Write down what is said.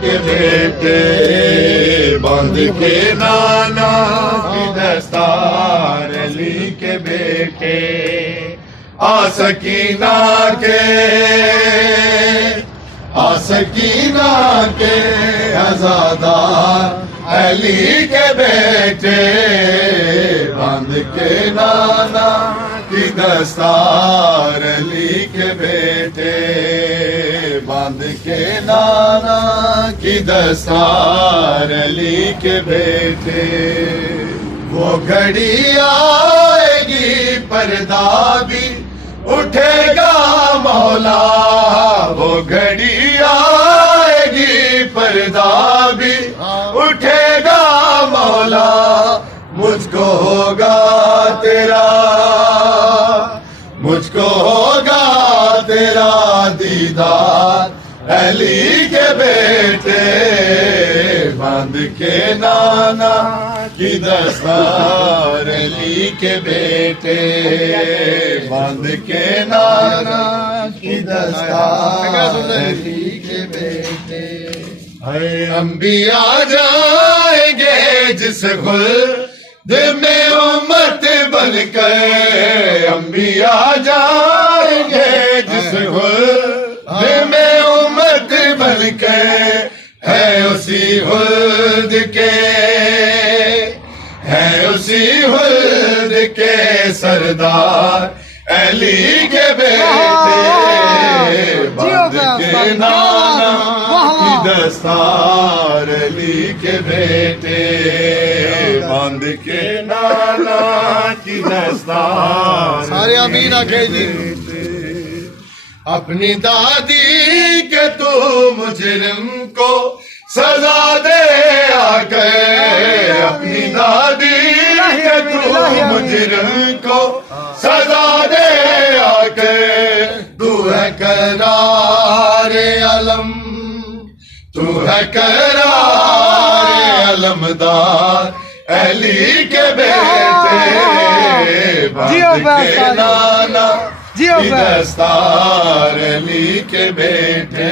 کے بیٹے باندھ کے نانا کی دستار علی کے بیٹے سکینہ کے عزادار علی کے بیٹے باندھ کے نانا کی دستار علی کے بیٹے باندھ کے نانا کی دستار علی کے بیٹے وہ گھڑی آئے گی پردہ بھی اٹھے گا مولا وہ گھڑی آئے گی پردہ بھی اٹھے گا مولا مجھ کو ہوگا تیرا دیدار علی کے بیٹے باندھ کے نانا کی دستار علی کے بیٹے باندھ کے نانا کی دستار علی کے بیٹے اے انبیاء جائیں گے جس خلد میں امت بن کر انبیاء جائیں گے جس خلد میں امت بن کر ہے اسی خلد کے سردار علی کے بیٹے باندھ کے نانا کی دستار علی کے بیٹے باندھ کے نانا کی دستار سارے امین آکھیں جی اپنی دادی کے تو مجرم کو سزا دے آ گئے اپنی دادی کے تو مجرم کو سزا دے آ گئے تو ہے قرار علم تو ہے قرار علمدار علی کے بیٹے باندھ کے نانا کی دستار علی کے بیٹے